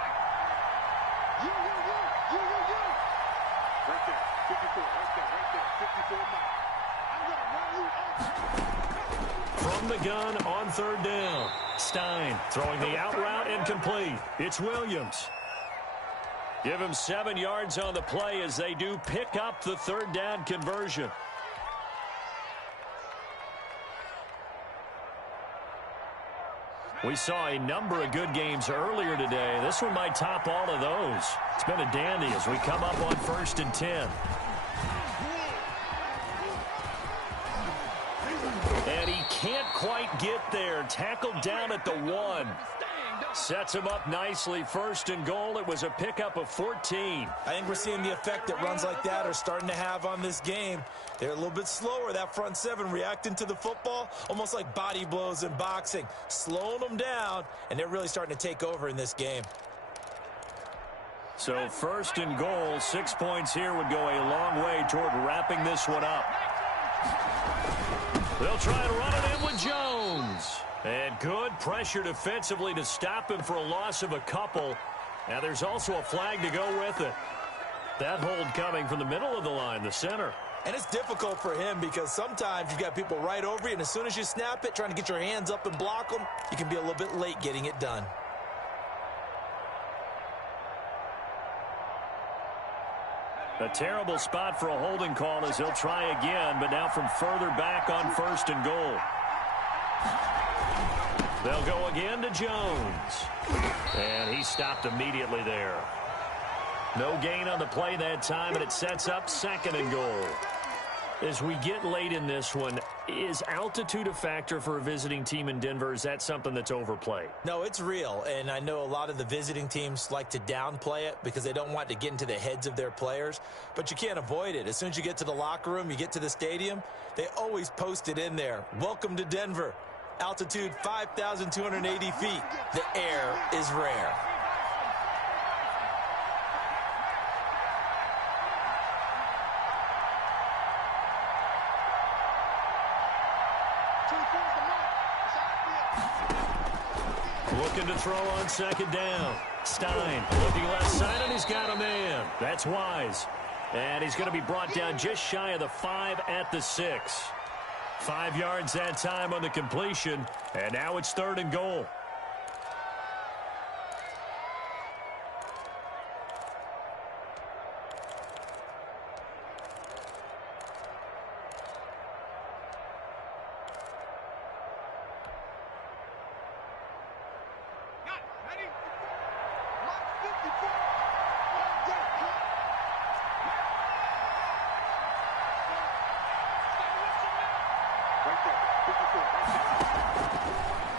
You. Right there, 54, right there, 54 miles. I'm going to run you over. From the gun on 3rd down. Stein throwing the out route incomplete. It's Williams. Give him 7 yards on the play as they do pick up the 3rd down conversion. We saw a number of good games earlier today. This one might top all of those. It's been a dandy as we come up on 1st and 10. And he can't quite get there. Tackled down at the 1. Sets him up nicely. 1st and goal. It was a pickup of 14. I think we're seeing the effect that runs like that are starting to have on this game. They're a little bit slower, that front 7, reacting to the football, almost like body blows in boxing, slowing them down, and they're really starting to take over in this game. So 1st and goal, 6 points here would go a long way toward wrapping this one up. They'll try and run it in with Jones. And good pressure defensively to stop him for a loss of a couple. Now there's also a flag to go with it. That hold coming from the middle of the line, the center. And it's difficult for him because sometimes you've got people right over you, and as soon as you snap it, trying to get your hands up and block them, you can be a little bit late getting it done. A terrible spot for a holding call as he'll try again, but now from further back on 1st and goal. They'll go again to Jones. And he stopped immediately there. No gain on the play that time, and it sets up 2nd and goal. As we get late in this one, is altitude a factor for a visiting team in Denver? Is that something that's overplayed? No, it's real, and I know a lot of the visiting teams like to downplay it because they don't want to get into the heads of their players, but you can't avoid it. As soon as you get to the locker room, you get to the stadium, they always post it in there. Welcome to Denver. Altitude 5,280 feet. The air is rare. Looking to throw on 2nd down. Stein looking left side, and he's got a man. That's Wise. And he's going to be brought down just shy of the 5 at the 6. 5 yards that time on the completion, and now it's 3rd and goal.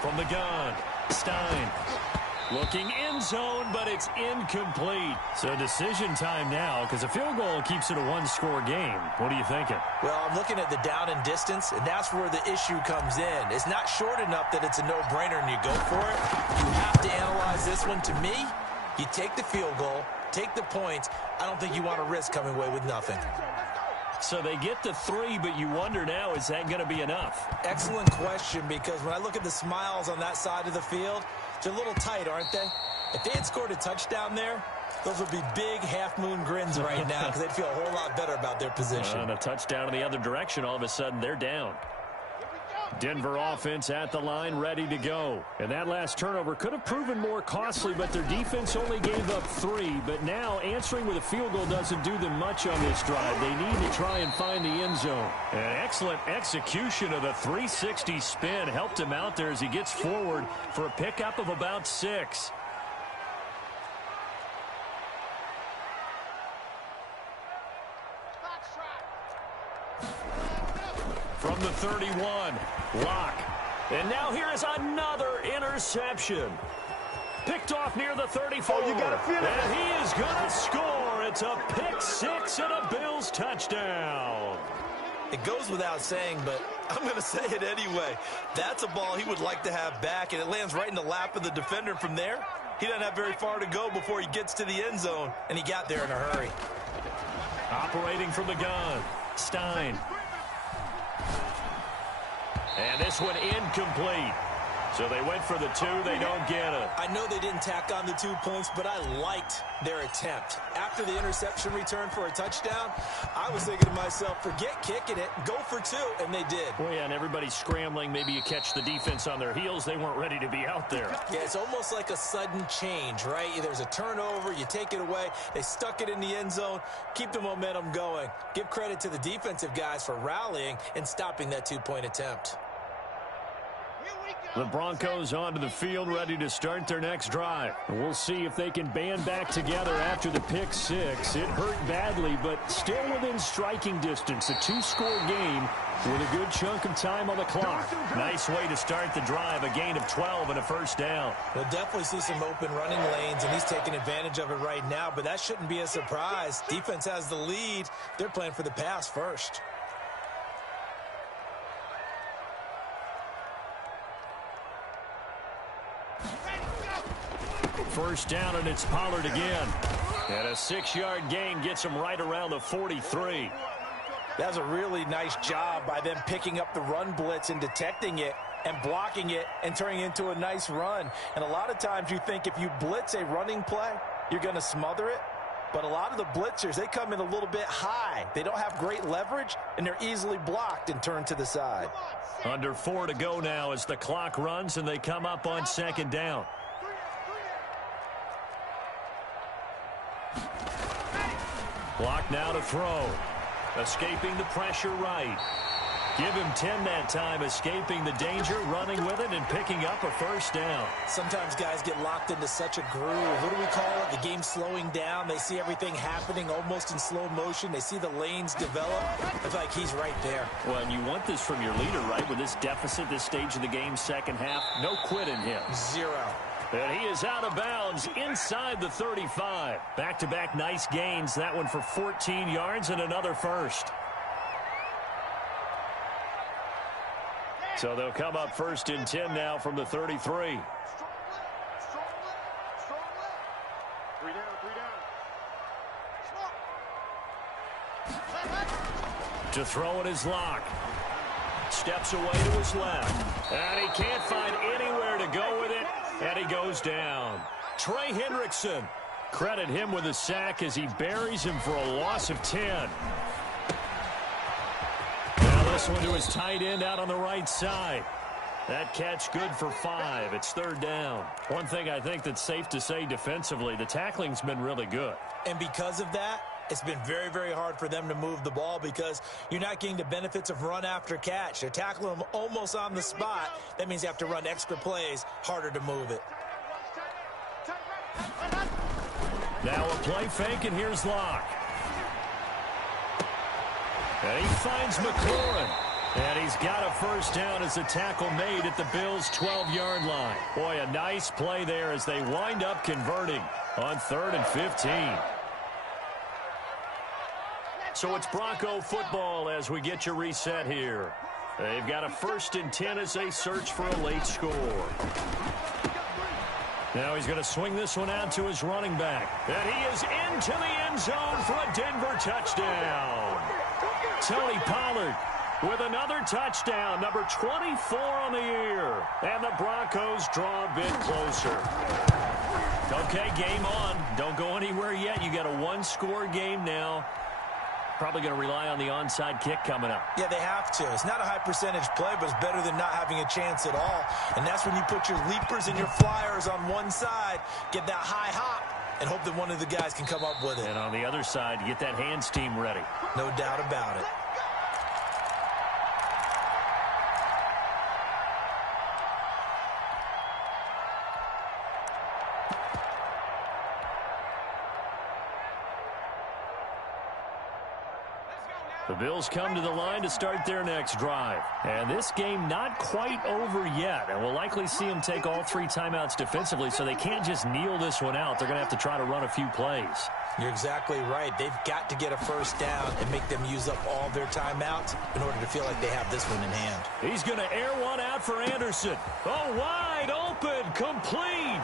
From the gun, Stein looking end zone, but it's incomplete. So decision time now, because a field goal keeps it a one-score game. What are you thinking? Well, I'm looking at the down and distance, and that's where the issue comes in. It's not short enough that it's a no-brainer and you go for it. You have to analyze this one, to me, You take the field goal, take the points. I don't think you want to risk coming away with nothing. So they get the 3, but you wonder now, is that going to be enough? Excellent question, because when I look at the smiles on that side of the field, they're a little tight, aren't they? If they had scored a touchdown there, those would be big half-moon grins right now because they'd feel a whole lot better about their position. And a touchdown in the other direction, all of a sudden they're down. Denver offense at the line, ready to go. And that last turnover could have proven more costly, but their defense only gave up 3. But now answering with a field goal doesn't do them much on this drive. They need to try and find the end zone. An excellent execution of the 360 spin helped him out there as he gets forward for a pickup of about 6. From the 31, Locke. And now here is another interception. Picked off near the 34. Oh, you got to feel it. And he is going to score. It's a pick 6 and a Bills touchdown. It goes without saying, but I'm going to say it anyway. That's a ball he would like to have back, and it lands right in the lap of the defender from there. He doesn't have very far to go before he gets to the end zone, and he got there in a hurry. Operating from the gun, Stein. And this one incomplete. So they went for the 2. They don't get it. I know they didn't tack on the 2 points, but I liked their attempt. After the interception return for a touchdown, I was thinking to myself, forget kicking it, go for 2, and they did. Oh, yeah, and everybody's scrambling. Maybe you catch the defense on their heels. They weren't ready to be out there. Yeah, it's almost like a sudden change, right? There's a turnover, you take it away, they stuck it in the end zone, keep the momentum going. Give credit to the defensive guys for rallying and stopping that 2-point attempt. The Broncos onto the field, ready to start their next drive. We'll see if they can band back together after the pick 6. It hurt badly, but still within striking distance. A 2-score game with a good chunk of time on the clock. Nice way to start the drive. A gain of 12 and a first down. We'll definitely see some open running lanes, and he's taking advantage of it right now, but that shouldn't be a surprise. Defense has the lead. They're playing for the pass first. First down, and it's Pollard again. And a 6-yard gain gets him right around the 43. That's a really nice job by them picking up the run blitz and detecting it and blocking it and turning it into a nice run. And a lot of times you think if you blitz a running play, you're going to smother it. But a lot of the blitzers, they come in a little bit high. They don't have great leverage, and they're easily blocked and turned to the side. Under 4 to go now as the clock runs, and they come up on second down. Block now to throw. Escaping the pressure right. Give him 10 that time, escaping the danger, running with it, and picking up a first down. Sometimes guys get locked into such a groove. What do we call it? The game slowing down. They see everything happening almost in slow motion. They see the lanes develop. I feel like he's right there. Well, and you want this from your leader, right? With this deficit, this stage of the game, second half, no quit in him. 0. And he is out of bounds inside the 35. Back-to-back nice gains. That one for 14 yards and another first. So they'll come up first and 10 now from the 33. Strong left. Three down. To throw it is Locke. Steps away to his left. And he can't find anywhere to go with it. And he goes down. Trey Hendrickson. Credit him with a sack as he buries him for a loss of 10. This one to his tight end out on the right side. That catch good for 5. It's third down. One thing I think that's safe to say defensively, the tackling's been really good. And because of that, it's been very, very hard for them to move the ball because you're not getting the benefits of run after catch. They're tackling them almost on the spot. That means you have to run extra plays, harder to move it. Now a play fake, and here's Locke. And he finds McLaurin. And he's got a first down as a tackle made at the Bills' 12-yard line. Boy, a nice play there as they wind up converting on 3rd and 15. So it's Bronco football as we get you reset here. They've got a 1st and 10 as they search for a late score. Now he's going to swing this one out to his running back. And he is into the end zone for a Denver touchdown. Tony Pollard with another touchdown, number 24 on the year. And the Broncos draw a bit closer. Okay, game on. Don't go anywhere yet. You got a one-score game now. Probably going to rely on the onside kick coming up. Yeah, they have to. It's not a high-percentage play, but it's better than not having a chance at all. And that's when you put your leapers and your flyers on one side, get that high hop, and hope that one of the guys can come up with it. And on the other side, get that hands team ready. No doubt about it. The Bills come to the line to start their next drive. And this game not quite over yet. And we'll likely see them take all 3 timeouts defensively, so they can't just kneel this one out. They're going to have to try to run a few plays. You're exactly right. They've got to get a first down and make them use up all their timeouts in order to feel like they have this one in hand. He's going to air one out for Anderson. Oh, wide open, complete.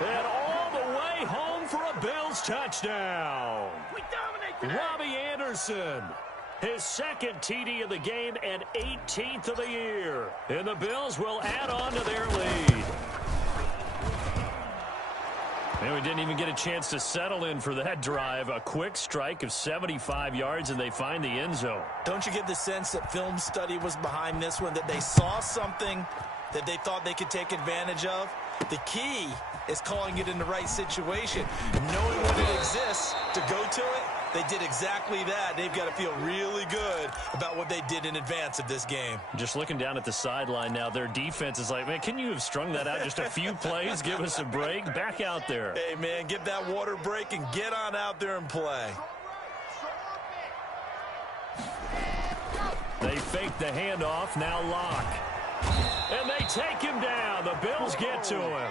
And all the way home for a Bills touchdown. Robbie Anderson. His second TD of the game and 18th of the year. And the Bills will add on to their lead. And we didn't even get a chance to settle in for that drive. A quick strike of 75 yards, and they find the end zone. Don't you get the sense that film study was behind this one, that they saw something that they thought they could take advantage of? The key is calling it in the right situation. Knowing when it exists to go to it, they did exactly that. They've got to feel really good about what they did in advance of this game. Just looking down at the sideline now, their defense is like, man, can you have strung that out just a few plays? Give us a break. Back out there. Hey, man, give that water break and get on out there and play. They fake the handoff, now Locke. And they take him down. The Bills get to him.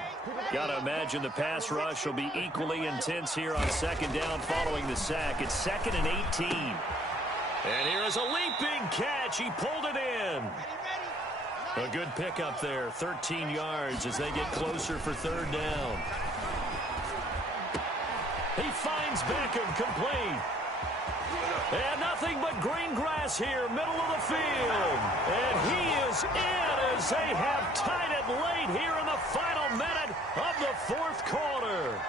Got to imagine the pass rush will be equally intense here on second down following the sack. It's 2nd and 18. And here is a leaping catch. He pulled it in. A good pickup there, 13 yards as they get closer for third down. He finds Beckham complete. And nothing but green grass here, middle of the field. And he is in as they have tied it late here in the final minute of the fourth quarter.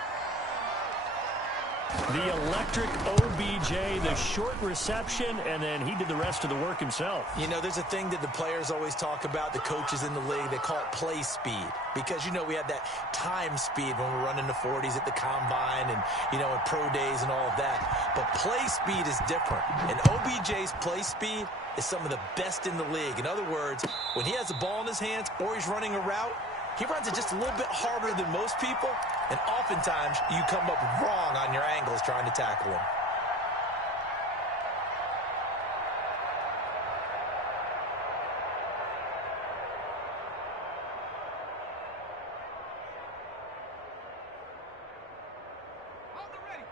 The electric OBJ, the short reception, and then he did the rest of the work himself. You know, there's a thing that the players always talk about, the coaches in the league, they call it play speed. Because, you know, we had that time speed when we're running the 40s at the combine and, you know, in pro days and all of that. But play speed is different. And OBJ's play speed is some of the best in the league. In other words, when he has the ball in his hands or he's running a route, he runs it just a little bit harder than most people, and oftentimes you come up wrong on your angles trying to tackle him.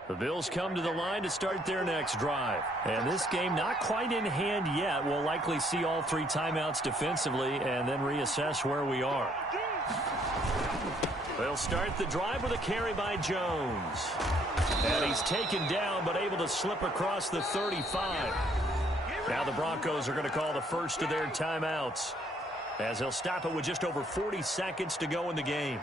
The Bills come to the line to start their next drive. And this game not quite in hand yet. We'll likely see all 3 timeouts defensively and then reassess where we are. They'll start the drive with a carry by Jones. And he's taken down but able to slip across the 35. Now the Broncos are going to call the first of their timeouts as they'll stop it with just over 40 seconds to go in the game.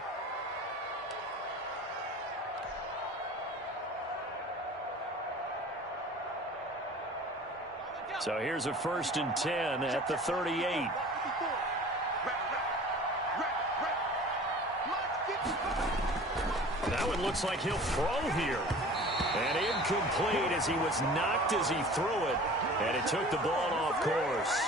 So here's a 1st and 10 at the 38. Now it looks like he'll throw here. And incomplete as he was knocked as he threw it. And it took the ball off course.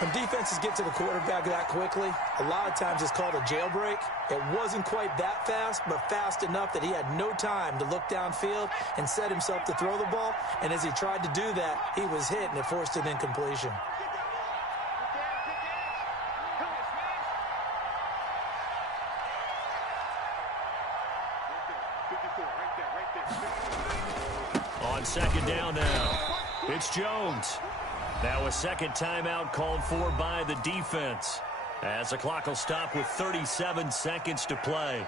When defenses get to the quarterback that quickly, a lot of times it's called a jailbreak. It wasn't quite that fast, but fast enough that he had no time to look downfield and set himself to throw the ball. And as he tried to do that, he was hit, and it forced an incompletion. On second down now, it's Jones. Now a second timeout called for by the defense as the clock will stop with 37 seconds to play.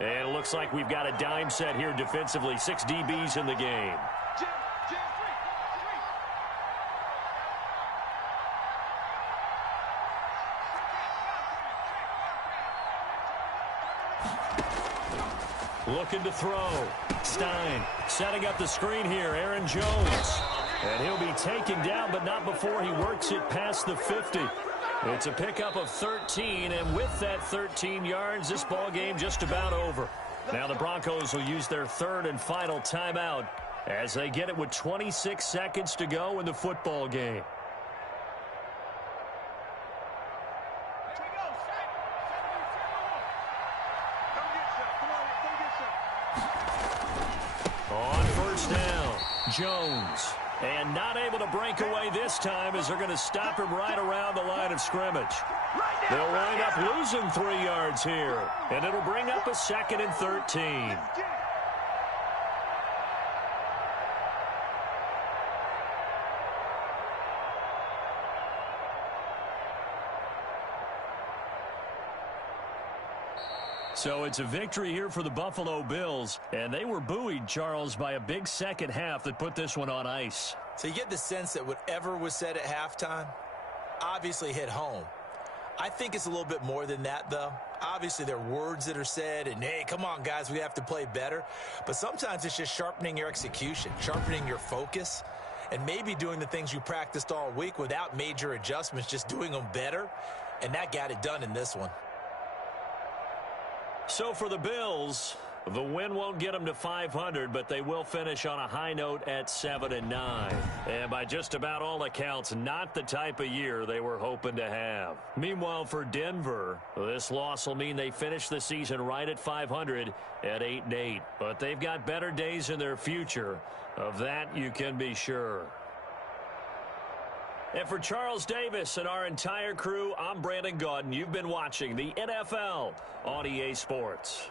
And it looks like we've got a dime set here defensively. 6 DBs in the game. Looking to throw. Stein setting up the screen here. Aaron Jones. And he'll be taken down, but not before he works it past the 50. It's a pickup of 13, and with that 13 yards, this ball game just about over. Now the Broncos will use their third and final timeout as they get it with 26 seconds to go in the football game. On first down, Jones. And not able to break away this time as they're going to stop him right around the line of scrimmage. They'll wind up losing 3 yards here. And it'll bring up a 2nd and 13. So it's a victory here for the Buffalo Bills, and they were buoyed, Charles, by a big second half that put this one on ice. So you get the sense that whatever was said at halftime obviously hit home. I think it's a little bit more than that, though. Obviously, there are words that are said, and, hey, come on, guys, we have to play better. But sometimes it's just sharpening your execution, sharpening your focus, and maybe doing the things you practiced all week without major adjustments, just doing them better. And that got it done in this one. So for the Bills, the win won't get them to 500, but they will finish on a high note at 7-9. And by just about all accounts, not the type of year they were hoping to have. Meanwhile, for Denver, this loss will mean they finish the season right at 500 at 8-8. But they've got better days in their future. Of that, you can be sure. And for Charles Davis and our entire crew, I'm Brandon Gaudin. You've been watching the NFL on EA Sports.